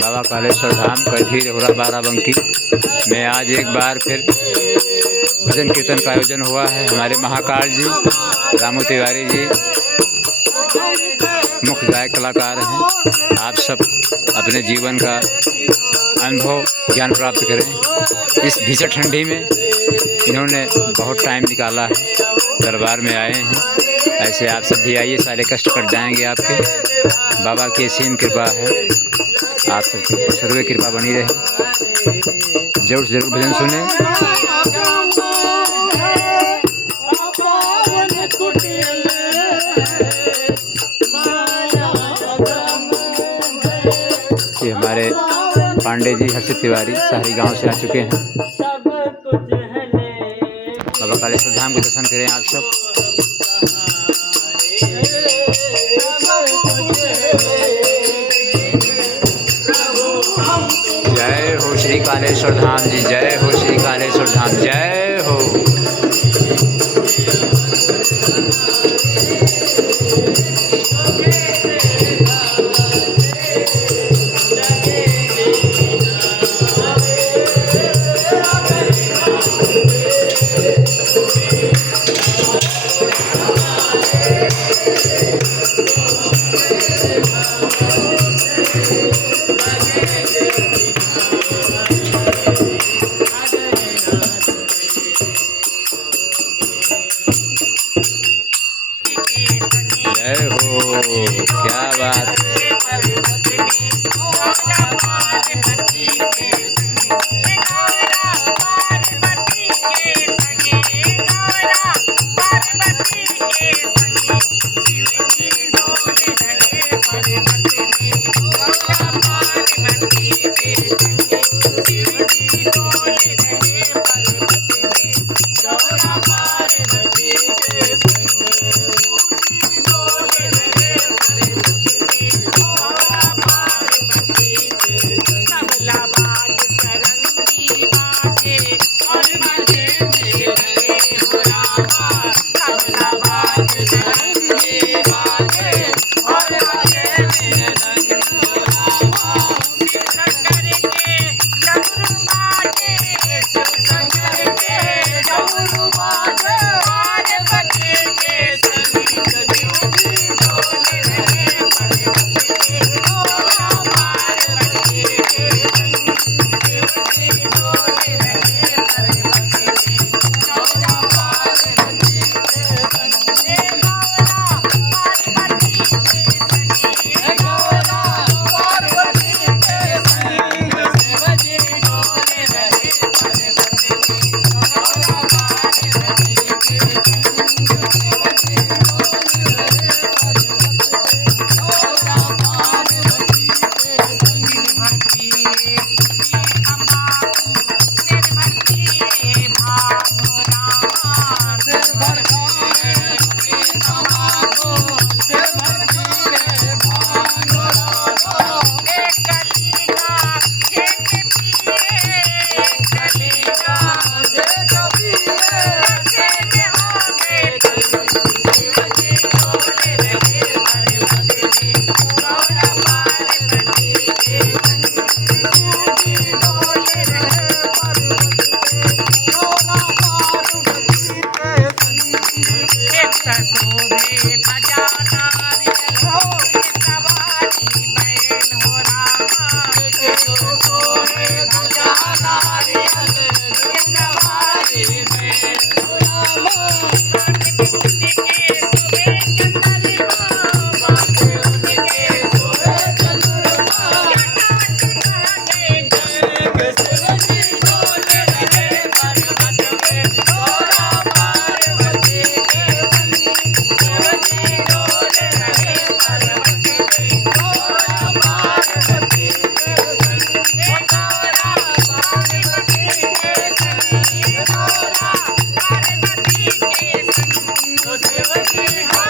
बाबा कालेश्वर धाम कधी रेहुरा बाराबंकी में आज एक बार फिर भजन कीर्तन का आयोजन हुआ है। हमारे महाकाल जी, रामू तिवारी जी मुख्य गायक कलाकार हैं। आप सब अपने जीवन का अनुभव ज्ञान प्राप्त करें। इस भीषण ठंडी में इन्होंने बहुत टाइम निकाला है, दरबार में आए हैं। ऐसे आप सब भी आइए, सारे कष्ट कट जाएंगे आपके। बाबा की असीम कृपा है, आप सबके ऊपर सर्वे कृपा बनी रहे। जरूर से जरूर भजन सुने। ये हमारे पांडे जी हर्षित तिवारी शहरी गांव से आ चुके हैं। बाबा कालेश्वर धाम के दर्शन करें आप सब। जय हो श्री कालेश्वर धाम जी, जय हो श्री कालेश्वर धाम, जय हो। जय हो, क्या बात। देवकी